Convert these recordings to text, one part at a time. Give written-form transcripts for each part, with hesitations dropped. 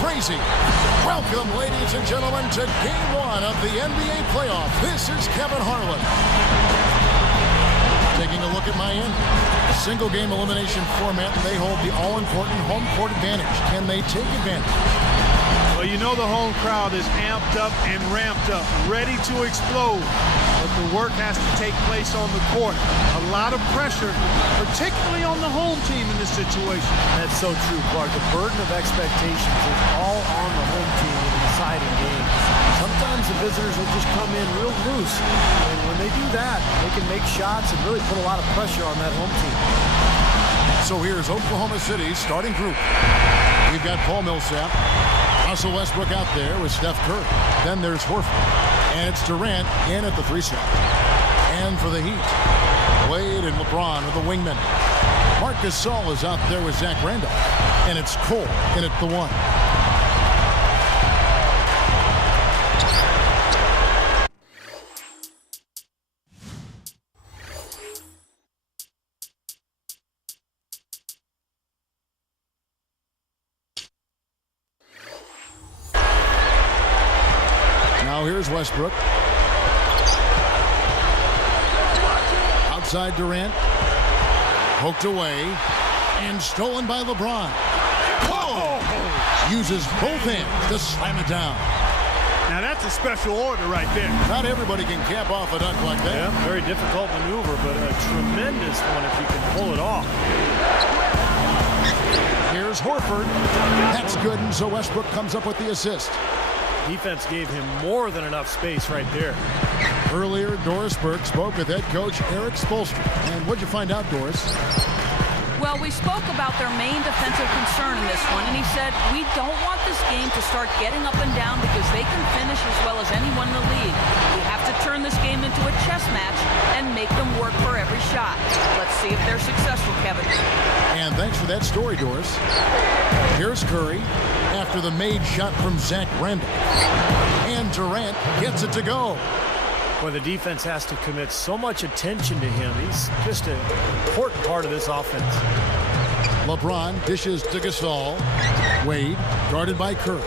crazy. Welcome, ladies and gentlemen, to Game 1 of the NBA playoff. This is Kevin Harlan. Taking a look at Miami. A single-game elimination format, and they hold the all-important home court advantage. Can they take advantage? Well, you know the home crowd is amped up and ramped up, ready to explode. But the work has to take place on the court. A lot of pressure, particularly on the home team in this situation. That's so true, Clark. The burden of expectations is all on the home team in a deciding game. Sometimes the visitors will just come in real loose. And when they do that, they can make shots and really put a lot of pressure on that home team. So here's Oklahoma City's starting group. We've got Paul Millsap, Russell Westbrook out there with Steph Curry. Then there's Horford. And it's Durant in at the 3 slot. And for the Heat, Wade and LeBron are the wingmen. Marc Gasol is out there with Zach Randolph. And it's Cole in at the 1. Now here's Westbrook. Outside Durant. Poked away. And stolen by LeBron. Oh! Uses both hands to slam it down. Now that's a special order right there. Not everybody can cap off a dunk like that. Yeah, very difficult maneuver, but a tremendous one if you can pull it off. Here's Horford. That's good, and so Westbrook comes up with the assist. Defense gave him more than enough space right there. Earlier, Doris Burke spoke with head coach Eric Spoelstra. And what'd you find out, Doris? Well, we spoke about their main defensive concern in this one, and he said, we don't want this game to start getting up and down because they can finish as well as anyone in the league. We have to turn this game into a chess match and make them work for every shot. Let's see if they're successful, Kevin. And thanks for that story, Doris. Here's Curry after the made shot from Zach Randolph. And Durant gets it to go. Well, the defense has to commit so much attention to him. He's just an important part of this offense. LeBron dishes to Gasol. Wade guarded by Curry.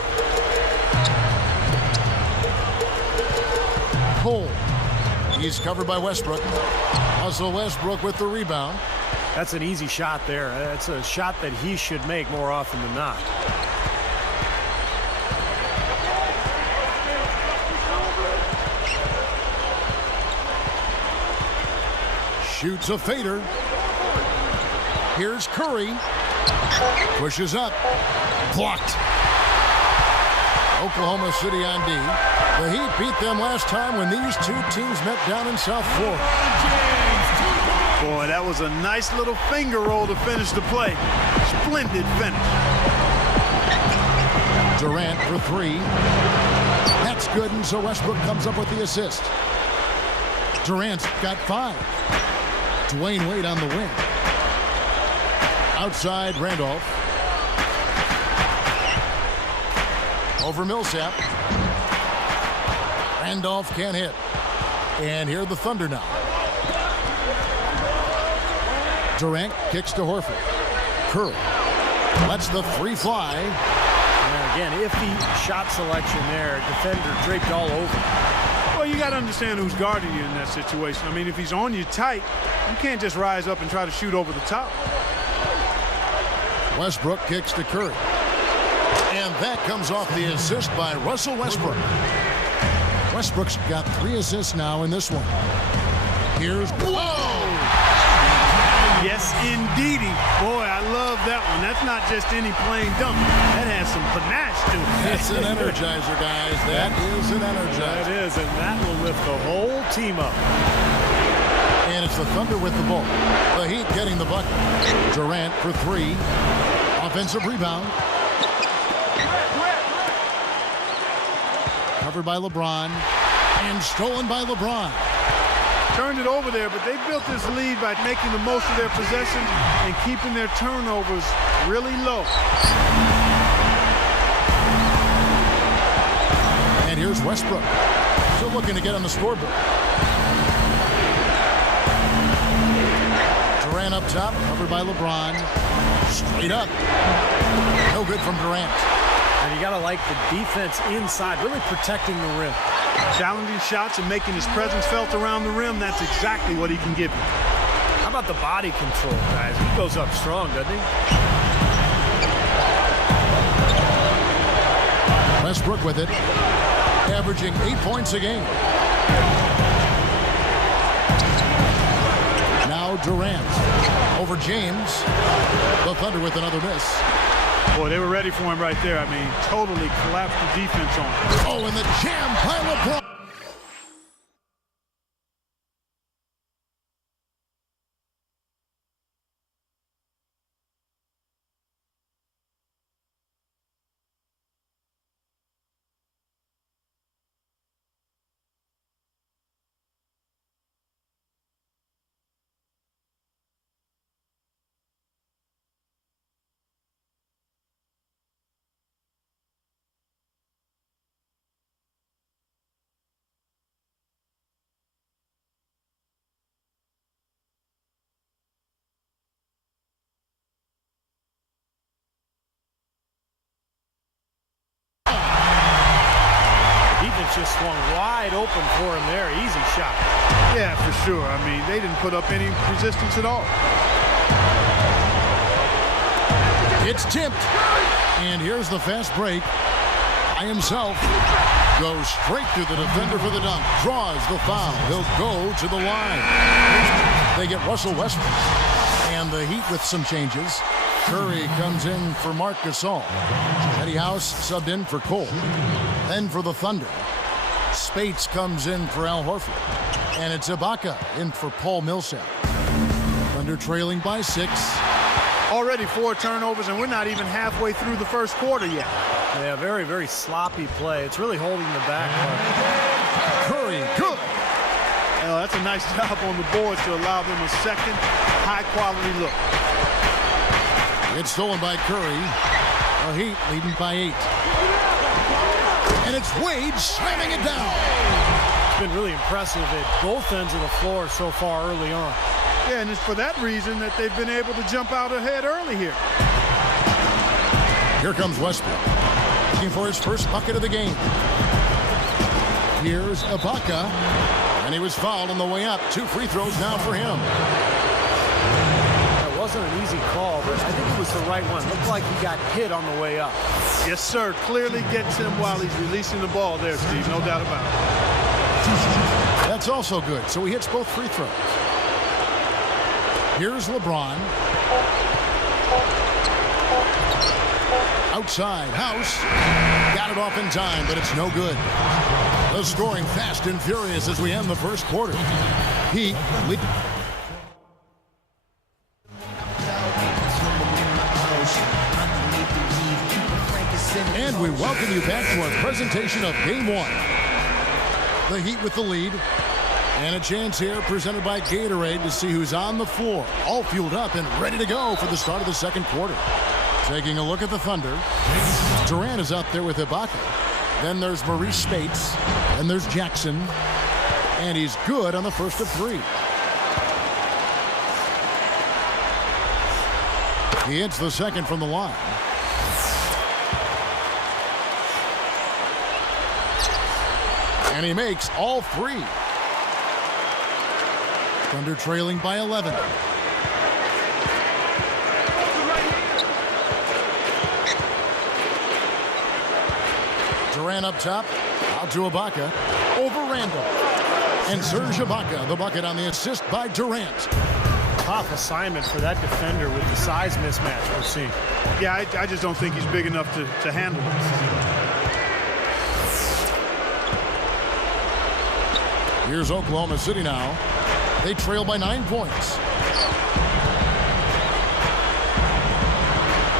Cole. He's covered by Westbrook. Russell Westbrook with the rebound. That's an easy shot there. That's a shot that he should make more often than not. Shoots a fader. Here's Curry. Pushes up. Blocked. Oklahoma City on D. The Heat beat them last time when these two teams met down in South Florida. Boy, that was a nice little finger roll to finish the play. Splendid finish. Durant for 3. That's good, and so Westbrook comes up with the assist. Durant's got 5. Dwayne Wade on the wing. Outside Randolph. Over Millsap. Randolph can't hit. And here the Thunder now. Durant kicks to Horford. Curry lets the 3 fly. And again, iffy shot selection there. Defender draped all over. Well, you got to understand who's guarding you in that situation. I mean, if he's on you tight, you can't just rise up and try to shoot over the top. Westbrook kicks to Curry. And that comes off the assist by Russell Westbrook. Westbrook's got 3 assists now in this one. Here's... Whoa! Yes, indeedy. Boy, I love that one. That's not just any plain dunk. That has some panache to it. That's an energizer, guys. That is an energizer. That is, and that will lift the whole team up. And it's the Thunder with the ball. The Heat getting the bucket. Durant for 3. Offensive rebound. Covered by LeBron. And stolen by LeBron. Turned it over there, but they built this lead by making the most of their possessions and keeping their turnovers really low. And here's Westbrook. Still looking to get on the scoreboard. Durant up top, covered by LeBron. Straight up. No good from Durant. And you got to like the defense inside, really protecting the rim. Challenging shots and making his presence felt around the rim, that's exactly what he can give you. How about the body control, guys? He goes up strong, doesn't he? Westbrook with it, averaging 8 points a game. Now Durant over James. The Thunder with another miss. Boy, they were ready for him right there. I mean, totally collapsed the defense on him. Oh, and the jam by LeBron. Just swung wide open for him there. Easy shot. Yeah, for sure. I mean, they didn't put up any resistance at all. It's tipped. And here's the fast break. By himself. Goes straight through the defender for the dunk. Draws the foul. He'll go to the line. They get Russell Westbrook. And the Heat with some changes. Curry comes in for Marc Gasol. Eddie House subbed in for Cole. Then for the Thunder, Spates comes in for Al Horford. And it's Ibaka in for Paul Millsap. Thunder trailing by 6. Already 4 turnovers, and we're not even halfway through the first quarter yet. Yeah, very, very sloppy play. It's really holding them back. Curry, good. Well, that's a nice job on the boards to allow them a second high-quality look. It's stolen by Curry. The Heat leading by 8. And it's Wade slamming it down. It's been really impressive at both ends of the floor so far early on. Yeah, and it's for that reason that they've been able to jump out ahead early here. Here comes Westbrook, looking for his first bucket of the game. Here's Ibaka, and he was fouled on the way up. 2 free throws now for him. That wasn't an easy call, but I think it was the right one. Looked like he got hit on the way up. Yes, sir. Clearly gets him while he's releasing the ball there, Steve. No doubt about it. That's also good. So he hits both free throws. Here's LeBron. Outside, House. Got it off in time, but it's no good. The scoring fast and furious as we end the first quarter. Heat lead. And we welcome you back to our presentation of Game 1. The Heat with the lead. And a chance here presented by Gatorade to see who's on the floor. All fueled up and ready to go for the start of the second quarter. Taking a look at the Thunder. Durant is out there with Ibaka. Then there's Maurice Spates. And there's Jackson. And he's good on the first of 3. He hits the second from the line. And he makes all 3. Thunder trailing by 11. Durant up top, out to Ibaka, over Randall. And Serge Ibaka, the bucket on the assist by Durant. Tough assignment for that defender with the size mismatch we're seeing. Yeah, I just don't think he's big enough to handle it. Here's Oklahoma City now. They trail by 9 points.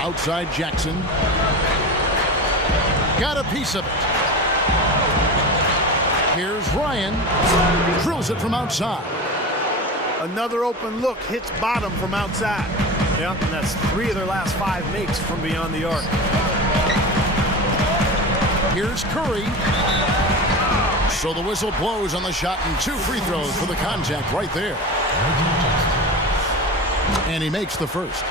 Outside Jackson. Got a piece of it. Here's Ryan. Drills it from outside. Another open look, hits bottom from outside. Yeah, and that's 3 of their last 5 makes from beyond the arc. Here's Curry. So the whistle blows on the shot and 2 free throws for the contact right there. And he makes the first.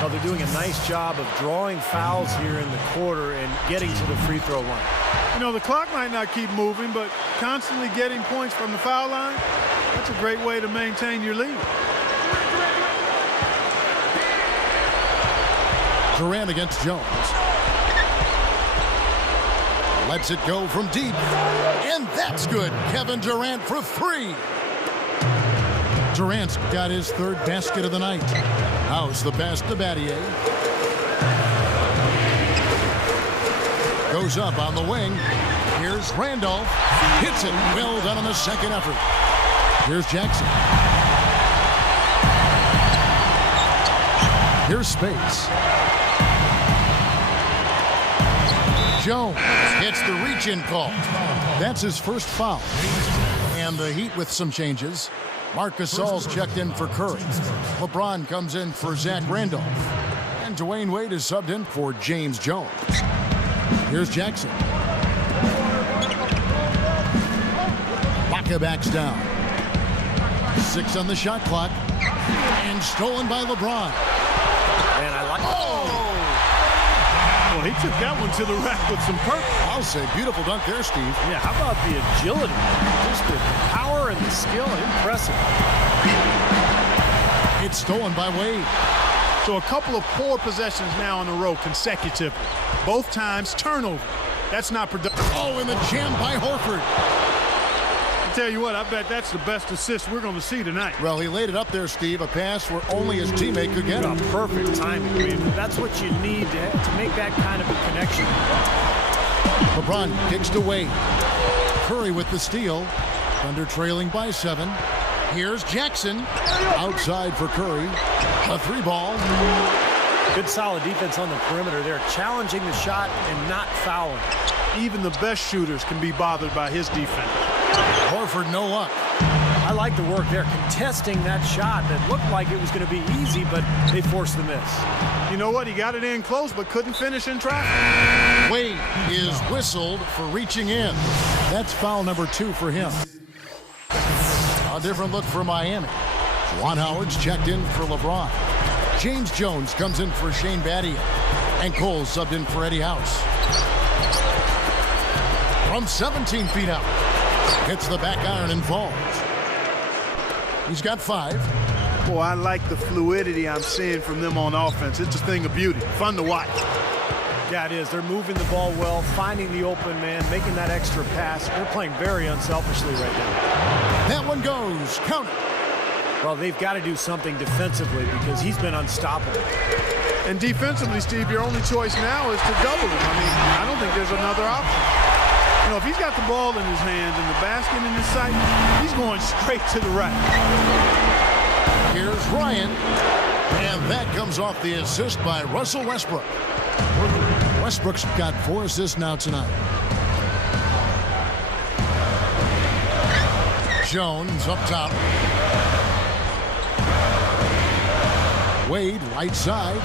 Well, they're doing a nice job of drawing fouls here in the quarter, and getting to the free throw line. You know, the clock might not keep moving, but constantly getting points from the foul line, that's a great way to maintain your lead. Durant against Jones. Lets it go from deep. And that's good. Kevin Durant for 3. Durant's got his 3rd basket of the night. How's the pass to Battier? Goes up on the wing. Here's Randolph. Hits it. Well done on the second effort. Here's Jackson. Here's space. Jones gets the reach-in call. That's his first foul. And the Heat with some changes. Marc Gasol's checked in for Curry. LeBron comes in for Zach Randolph. And Dwayne Wade is subbed in for James Jones. Here's Jackson. Waka backs down. 6 on the shot clock. And stolen by LeBron. And I like Well, he took that one to the rack with some purpose. I'll say beautiful dunk there, Steve. Yeah, how about the agility? Just the power and the skill. Impressive. It's stolen by Wade. So a couple of poor possessions now in a row consecutively. Both times turnover. That's not productive. Oh, and the jam by Horford. I tell you what, I bet that's the best assist we're going to see tonight. Well, he laid it up there, Steve. A pass where only his teammate could get it. Perfect timing. I mean, that's what you need to make that kind of a connection. LeBron kicks to Wade. Curry with the steal. Thunder trailing by 7. Here's Jackson. Outside for Curry. A 3-ball. Good solid defense on the perimeter there. Challenging the shot and not fouling. Even the best shooters can be bothered by his defense. Horford no luck. I like the work there, contesting that shot that looked like it was going to be easy, but they forced the miss. You know what? He got it in close, but couldn't finish in traffic. Wade is whistled for reaching in. That's foul number 2 for him. A different look for Miami. Juwan Howard's checked in for LeBron. James Jones comes in for Shane Battier. And Cole subbed in for Eddie House. From 17 feet out. Hits the back iron and falls. He's got 5. Boy, I like the fluidity I'm seeing from them on offense. It's a thing of beauty. Fun to watch. Yeah, it is. They're moving the ball well, finding the open man, making that extra pass. They're playing very unselfishly right now. That one goes. Count it. Well, they've got to do something defensively because he's been unstoppable. And defensively, Steve, your only choice now is to double him. I mean, I don't think there's another option. You know, if he's got the ball in his hands and the basket in his sight, he's going straight to the rack. Here's Ryan. And that comes off the assist by Russell Westbrook. Westbrook's got 4 assists now tonight. Jones up top. Wade right side.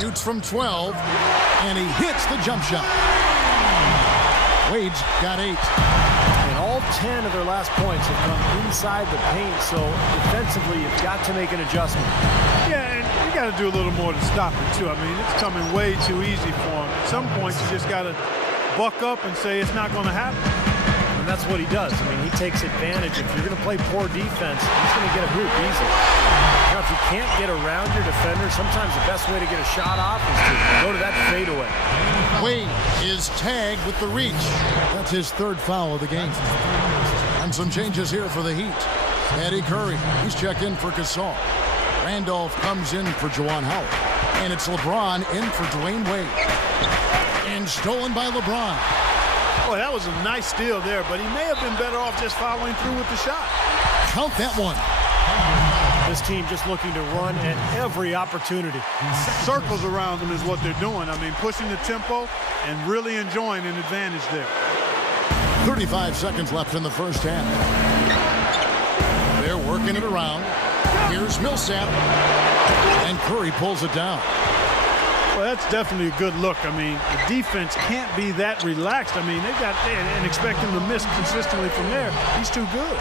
Shoots from 12. And he hits the jump shot. Wade's got 8. And all 10 of their last points have come inside the paint, so defensively you've got to make an adjustment. Yeah, and you got to do a little more to stop it, too. I mean, it's coming way too easy for him. At some points, you just got to buck up and say it's not going to happen. And that's what he does. I mean, he takes advantage. If you're going to play poor defense, he's going to get a hoop easily. Now, if you can't get around your defender, sometimes the best way to get a shot off is to go to that fadeaway. Wade is tagged with the reach. That's his 3rd foul of the game. And some changes here for the Heat. Eddie Curry, he's checked in for Gasol. Randolph comes in for Juwan Howard. And it's LeBron in for Dwayne Wade. And stolen by LeBron. Boy, that was a nice steal there, but he may have been better off just following through with the shot. Count that one. This team just looking to run at every opportunity. Circles around them is what they're doing. I mean, pushing the tempo and really enjoying an advantage there. 35 seconds left in the first half. They're working it around. Here's Millsap. And Curry pulls it down. Well, that's definitely a good look. I mean, the defense can't be that relaxed. I mean, and expect him to miss consistently from there. He's too good.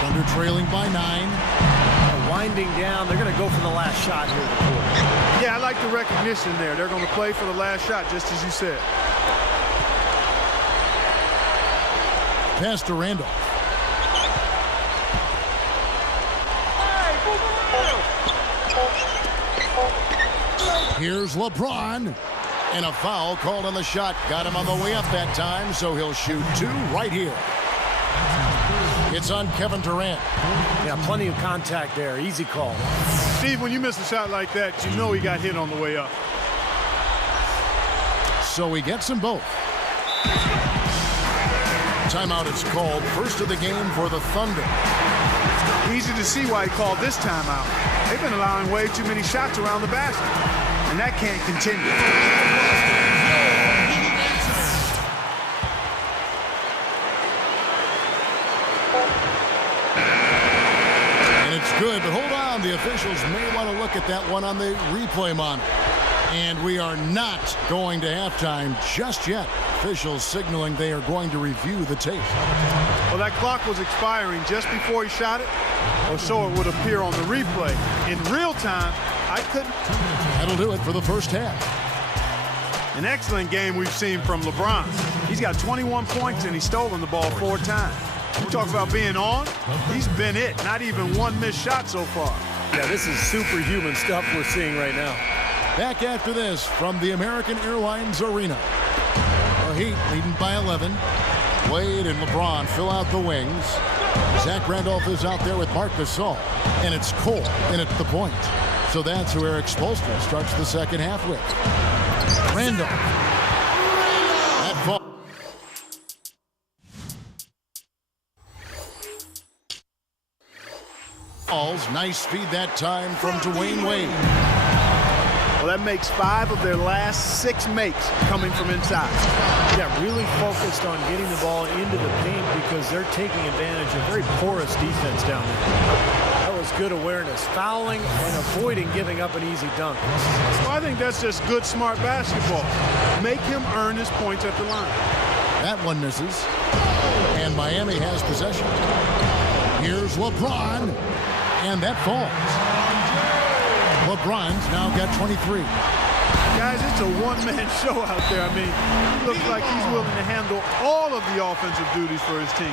Thunder trailing by 9. winding down. They're going to go for the last shot here in the quarter. Yeah, I like the recognition there. They're going to play for the last shot, just as you said. Pass to Randolph. Here's LeBron. And a foul called on the shot. Got him on the way up that time, so he'll shoot 2 right here. It's on Kevin Durant. Yeah, plenty of contact there. Easy call. Steve, when you miss a shot like that, you know he got hit on the way up. So he gets them both. Timeout is called. First of the game for the Thunder. Easy to see why he called this timeout. They've been allowing way too many shots around the basket, and that can't continue. And it's good, but hold on. The officials may want to look at that one on the replay monitor. And we are not going to halftime just yet. Officials signaling they are going to review the tape. Well, that clock was expiring just before he shot it, or so it would appear on the replay. In real time, I couldn't. That'll do it for the first half. An excellent game we've seen from LeBron. He's got 21 points and he's stolen the ball 4 times. You talk about being on, he's been it. Not even one missed shot so far. Yeah, this is superhuman stuff we're seeing right now. Back after this from the American Airlines Arena. The Heat leading by 11. Wade and LeBron fill out the wings. Zach Randolph is out there with Marc Gasol. And it's Cole in at the point. So that's who Eric Spoelstra starts the second half with. Randolph. That ball. Nice feed that time from Dwayne Wade. Well, that makes 5 of their last 6 makes coming from inside. Yeah, really focused on getting the ball into the paint because they're taking advantage of very porous defense down there. That was good awareness, fouling and avoiding giving up an easy dunk. Well, I think that's just good, smart basketball. Make him earn his points at the line. That one misses. And Miami has possession. Here's LeBron. And that falls. LeBron's now got 23. Guys, it's a one-man show out there. I mean, he looks like he's willing to handle all of the offensive duties for his team.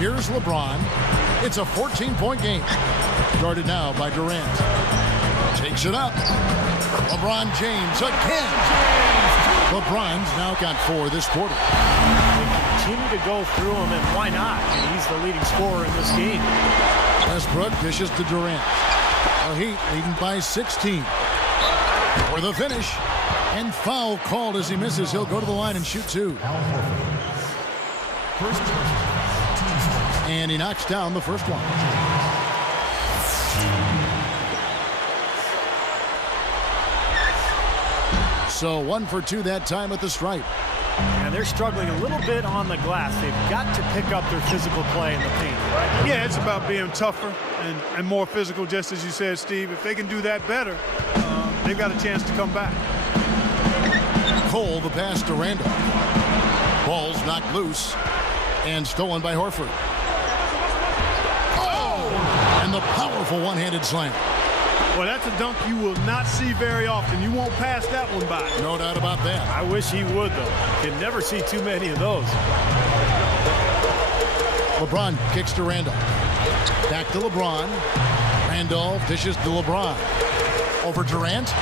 Here's LeBron. It's a 14-point game. Started now by Durant. Takes it up. LeBron James again. LeBron's now got 4 this quarter. They continue to go through him, and why not? And he's the leading scorer in this game. Westbrook dishes to Durant. The Heat leading by 16. For the finish. And foul called as he misses. He'll go to the line and shoot 2. And he knocks down the first one. So 1 for 2 that time at the stripe. And they're struggling a little bit on the glass. They've got to pick up their physical play in the paint. Yeah, it's about being tougher and more physical, just as you said, Steve. If they can do that better, they've got a chance to come back. Cole, the pass to Randolph. Ball's knocked loose and stolen by Horford. Oh! And the powerful one-handed slam. Well, that's a dunk you will not see very often. You won't pass that one by. No doubt about that. I wish he would, though. Can never see too many of those. LeBron kicks to Randolph. Back to LeBron. Randolph dishes to LeBron. Over Durant.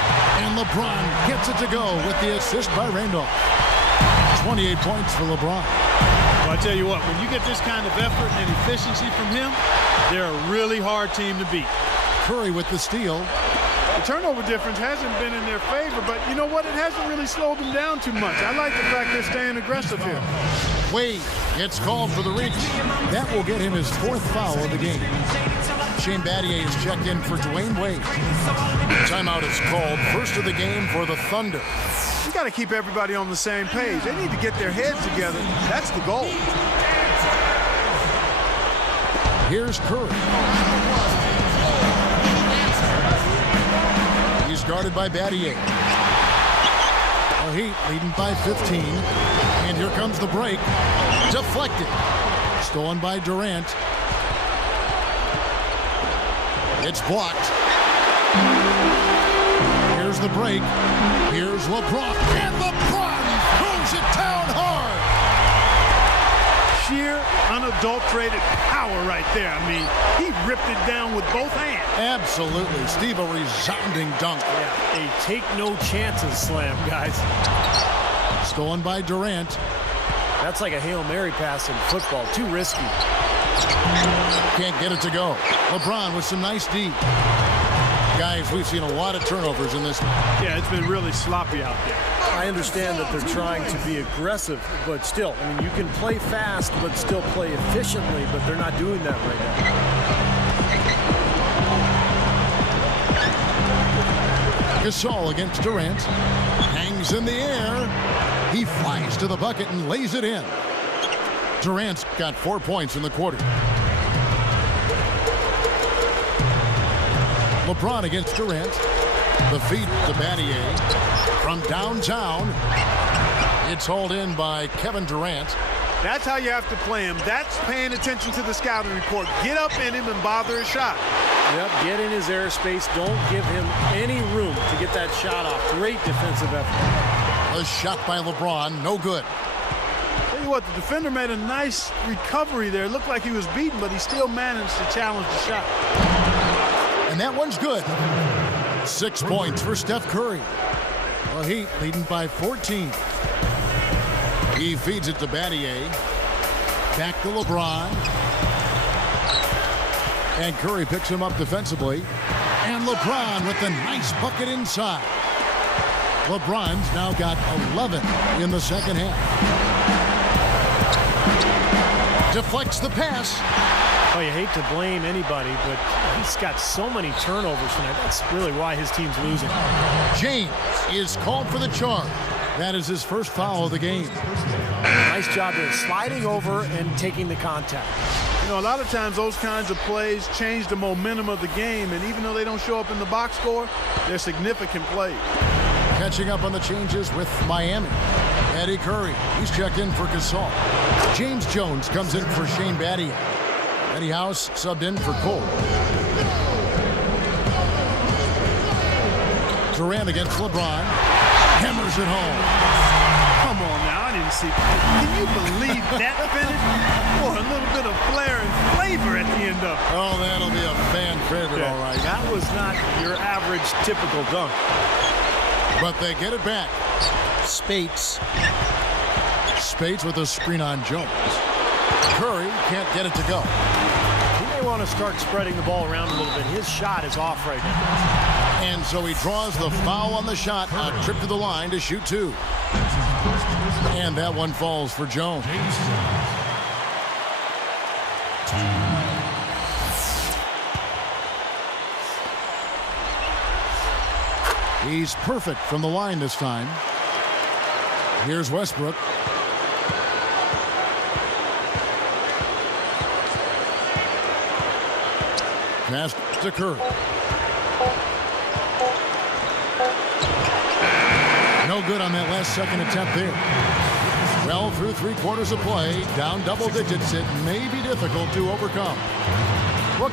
And LeBron gets it to go with the assist by Randolph. 28 points for LeBron. Well, I tell you what, when you get this kind of effort and efficiency from him, they're a really hard team to beat. Curry with the steal. The turnover difference hasn't been in their favor, but you know what? It hasn't really slowed them down too much. I like the fact they're staying aggressive here. Wade gets called for the reach. That will get him his 4th foul of the game. Shane Battier is checked in for Dwayne Wade. Timeout is called. First of the game for the Thunder. You got to keep everybody on the same page. They need to get their heads together. That's the goal. Here's Curry. He's guarded by Battier. The Heat leading by 15. And here comes the break. Deflected. Stolen by Durant. It's blocked. Here's the break. Here's LeBron. And LeBron throws it down hard. Sheer, unadulterated power right there. I mean, he ripped it down with both hands. Absolutely. Steve, a resounding dunk. Yeah, a take-no-chances slam, guys. Stolen by Durant. That's like a Hail Mary pass in football. Too risky. Can't get it to go. LeBron with some nice D. Guys, we've seen a lot of turnovers in this one. Yeah, it's been really sloppy out there. I understand that they're trying to be aggressive, but still, I mean, you can play fast but still play efficiently, but they're not doing that right now. Gasol against Durant. Hangs in the air. He flies to the bucket and lays it in. Durant's got 4 points in the quarter. LeBron against Durant. The feed to Battier. From downtown. It's hauled in by Kevin Durant. That's how you have to play him. That's paying attention to the scouting report. Get up in him and bother a shot. Yep, get in his airspace. Don't give him any room to get that shot off. Great defensive effort. A shot by LeBron. No good. Tell you what, the defender made a nice recovery there. It looked like he was beaten, but he still managed to challenge the shot. And that one's good. 6 points for Steph Curry. The Heat leading by 14. He feeds it to Battier. Back to LeBron. And Curry picks him up defensively. And LeBron with the nice bucket inside. LeBron's now got 11 in the second half. Deflects the pass. Oh, you hate to blame anybody, but he's got so many turnovers tonight. That's really why his team's losing. James is called for the charge. That is his first foul of the game. Nice job there, sliding over and taking the contact. You know, a lot of times those kinds of plays change the momentum of the game, and even though they don't show up in the box score, they're significant plays. Catching up on the changes with Miami. Eddie Curry, he's checked in for Gasol. James Jones comes in for Shane Battier. Eddie House subbed in for Cole. Durant against LeBron. Hammers it home. Come on now, I didn't see. Can you believe that finish? Boy, a little bit of flair and flavor at the end of it. Oh, that'll be a fan favorite, all right. That was not your average typical dunk. But they get it back. Spates with a screen on Jones. Curry can't get it to go. He may want to start spreading the ball around a little bit. His shot is off right now. And so he draws the foul on the shot. A trip to the line to shoot two. And that one falls for Jones. He's perfect from the line this time. Here's Westbrook. Pass to Curry. No good on that last second attempt there. Well, through 3 quarters of play, down double digits, it may be difficult to overcome. Look.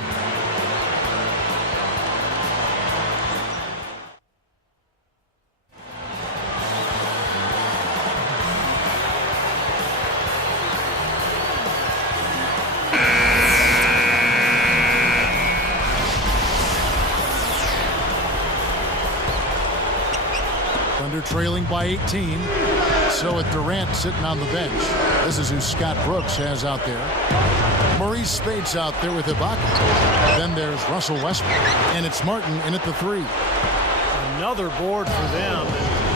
Thunder trailing by 18. So with Durant sitting on the bench. This is who Scott Brooks has out there. Maurice Spates out there with Ibaka. Then there's Russell Westbrook. And it's Martin in at the 3. Another board for them.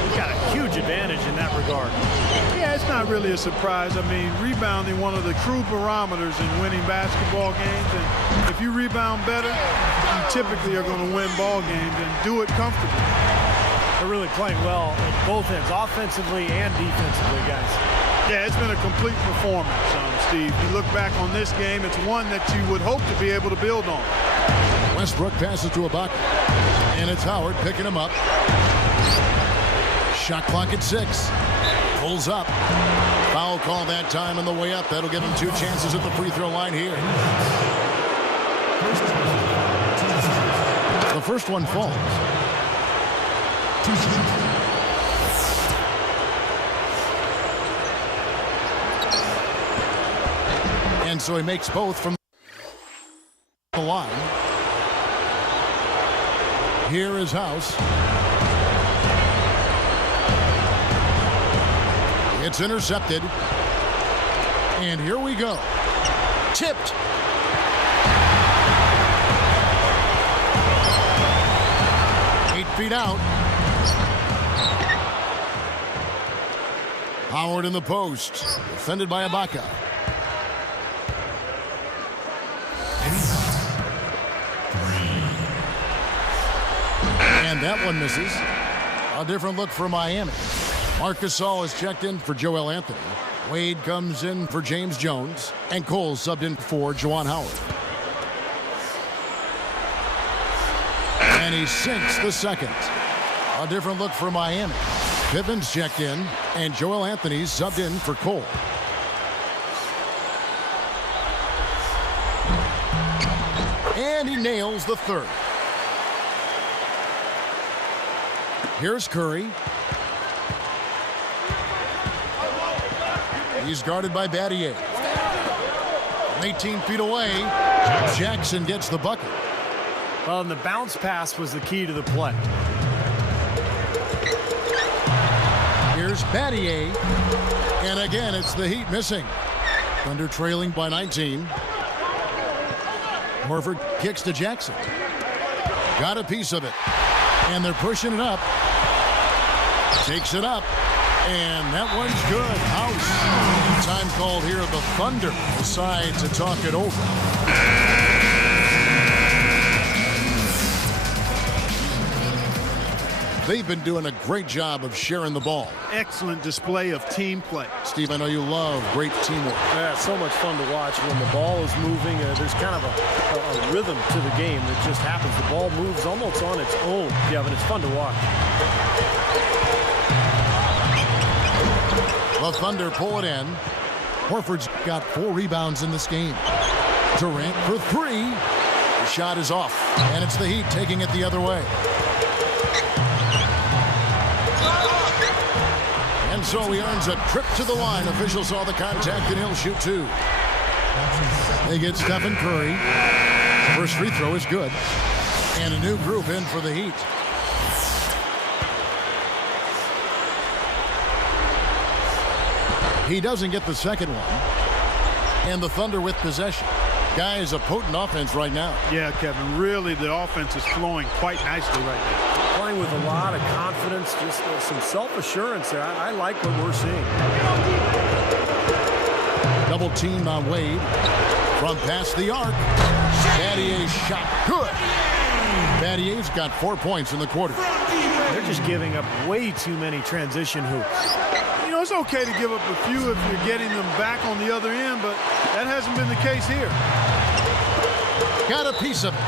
We've got a huge advantage in that regard. Yeah, it's not really a surprise. I mean, rebounding one of the true barometers in winning basketball games. And if you rebound better, you typically are going to win ball games and do it comfortably. They're really playing well at both ends, offensively and defensively, guys. Yeah, it's been a complete performance, Steve. You look back on this game, it's one that you would hope to be able to build on. Westbrook passes to Ibaka. And it's Howard picking him up. Shot clock at 6. Pulls up. Foul call that time on the way up. That'll give him 2 chances at the free throw line here. The first one falls. And so he makes both from the line. Here is House. It's intercepted. And here we go. Tipped. Feet out. Howard in the post. Defended by Ibaka. And that one misses. A different look for Miami. Marc Gasol is checked in for Joel Anthony. Wade comes in for James Jones. And Cole subbed in for Juwan Howard. And he sinks the second. A different look for Miami. Pippen's checked in, and Joel Anthony subbed in for Cole. And he nails the third. Here's Curry. He's guarded by Battier. 18 feet away, Jackson gets the bucket. Well, and the bounce pass was the key to the play. Here's Battier. And again, it's the Heat missing. Thunder trailing by 19. Horford kicks to Jackson. Got a piece of it. And they're pushing it up. Takes it up. And that one's good. House. Time called here. The Thunder decide to talk it over. They've been doing a great job of sharing the ball. Excellent display of team play. Steve, I know you love great teamwork. Yeah, it's so much fun to watch when the ball is moving. There's kind of a rhythm to the game that just happens. The ball moves almost on its own, Kevin. It's fun to watch. The Thunder pull it in. Horford's got 4 rebounds in this game. Durant for 3. The shot is off, and it's the Heat taking it the other way. And so he earns a trip to the line. Officials saw the contact, and he'll shoot 2. They get Stephen Curry. First free throw is good. And a new group in for the Heat. He doesn't get the second one. And the Thunder with possession. Guys, a potent offense right now. Yeah, Kevin, really the offense is flowing quite nicely right now. Playing with a lot of confidence, just some self-assurance there. I like what we're seeing. Double team on Wade. From past the arc. Battier's shot good. Battier's got 4 points in the quarter. They're just giving up way too many transition hoops. You know, it's okay to give up a few if you're getting them back on the other end, but that hasn't been the case here. Got a piece of it.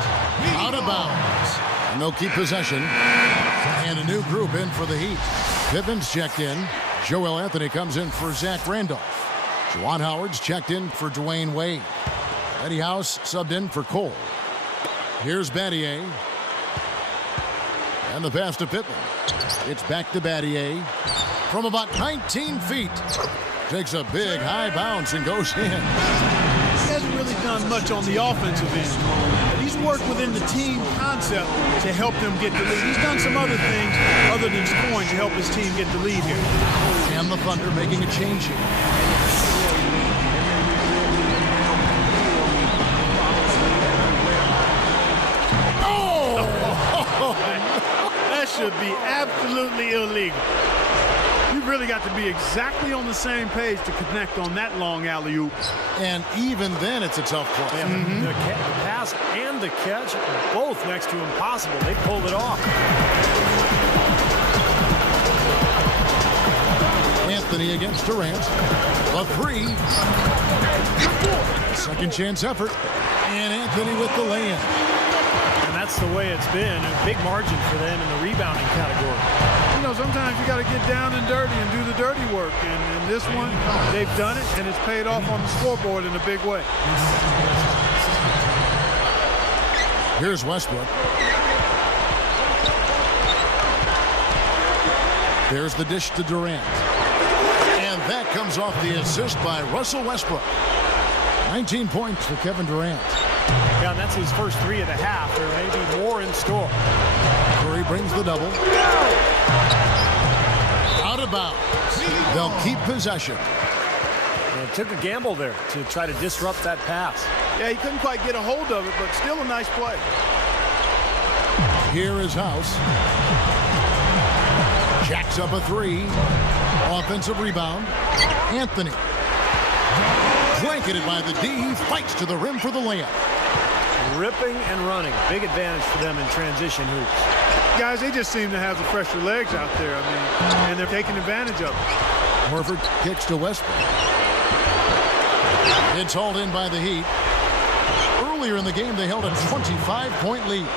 Out of bounds. And they'll keep possession. And a new group in for the Heat. Pippen's checked in. Joel Anthony comes in for Zach Randolph. Juwan Howard's checked in for Dwayne Wade. Eddie House subbed in for Cole. Here's Battier. And the pass to Pippen. It's back to Battier. From about 19 feet. Takes a big high bounce and goes in. He hasn't really done much on the offensive end, but he's worked within the team concept to help them get the lead. He's done some other things other than scoring to help his team get the lead here. And the Thunder making a change here. That should be absolutely illegal. You've really got to be exactly on the same page to connect on that long alley-oop. And even then, it's a tough play. Yeah, the pass and the catch, both next to impossible. They pulled it off. Anthony against Durant. A 3. Second chance effort. And Anthony with the lay-in. And that's the way it's been. A big margin for them in the rebounding category. You know, sometimes you got to get down and dirty and do the dirty work. And in this one, they've done it, and it's paid off on the scoreboard in a big way. Here's Westbrook. There's the dish to Durant. And that comes off the assist by Russell Westbrook. 19 points for Kevin Durant. Yeah, and that's his first 3 of the half. There may be more in store. Curry brings the double. Out of bounds. They'll keep possession. And took a gamble there to try to disrupt that pass. Yeah, he couldn't quite get a hold of it, but still a nice play. Here is House. Jacks up a 3. Offensive rebound. Anthony. Blanketed by the D. He fights to the rim for the layup. Ripping and running. Big advantage for them in transition hoops. Guys, they just seem to have the fresher legs out there. I mean, and they're taking advantage of it. Horford kicks to Westbrook. It's hauled in by the Heat. Earlier in the game, they held a 25-point lead.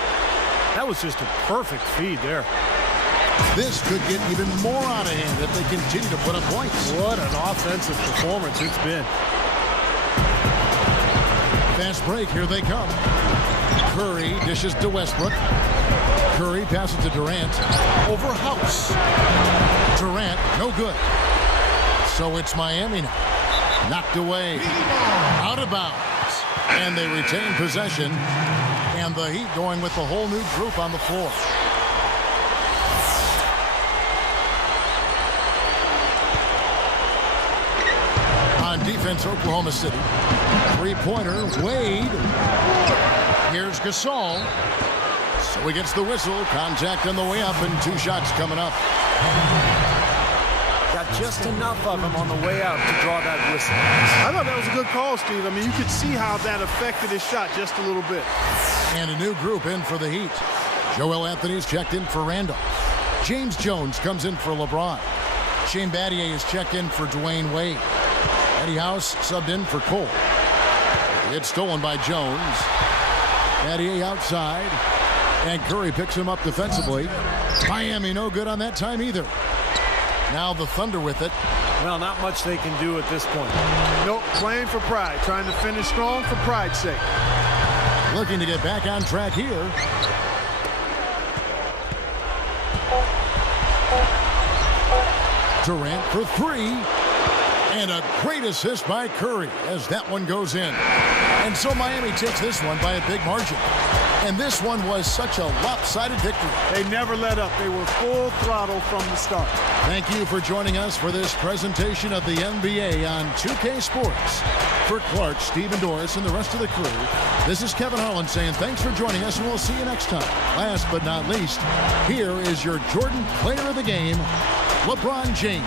That was just a perfect feed there. This could get even more out of hand if they continue to put up points. What an offensive performance it's been. Fast break, here they come. Curry dishes to Westbrook. Curry passes to Durant. Over House. Durant, no good. So it's Miami now. Knocked away. Out of bounds. And they retain possession. And the Heat going with the whole new group on the floor. On defense, Oklahoma City. Three-pointer, Wade. Here's Gasol. So he gets the whistle. Contact on the way up, and 2 shots coming up. Got just enough of him on the way out to draw that whistle. I thought that was a good call, Steve. I mean, you could see how that affected his shot just a little bit. And a new group in for the Heat. Joel Anthony's checked in for Randolph. James Jones comes in for LeBron. Shane Battier is checked in for Dwayne Wade. Eddie House subbed in for Cole. It's stolen by Jones. Battier outside. And Curry picks him up defensively. Miami no good on that time either. Now the Thunder with it. Well, not much they can do at this point. Nope, playing for pride. Trying to finish strong for pride's sake. Looking to get back on track here. Durant for 3. And a great assist by Curry as that one goes in. And so Miami takes this one by a big margin. And this one was such a lopsided victory. They never let up. They were full throttle from the start. Thank you for joining us for this presentation of the NBA on 2K Sports. For Clark, Steve, and Doris, and the rest of the crew, this is Kevin Harlan saying thanks for joining us, and we'll see you next time. Last but not least, here is your Jordan Player of the Game, LeBron James.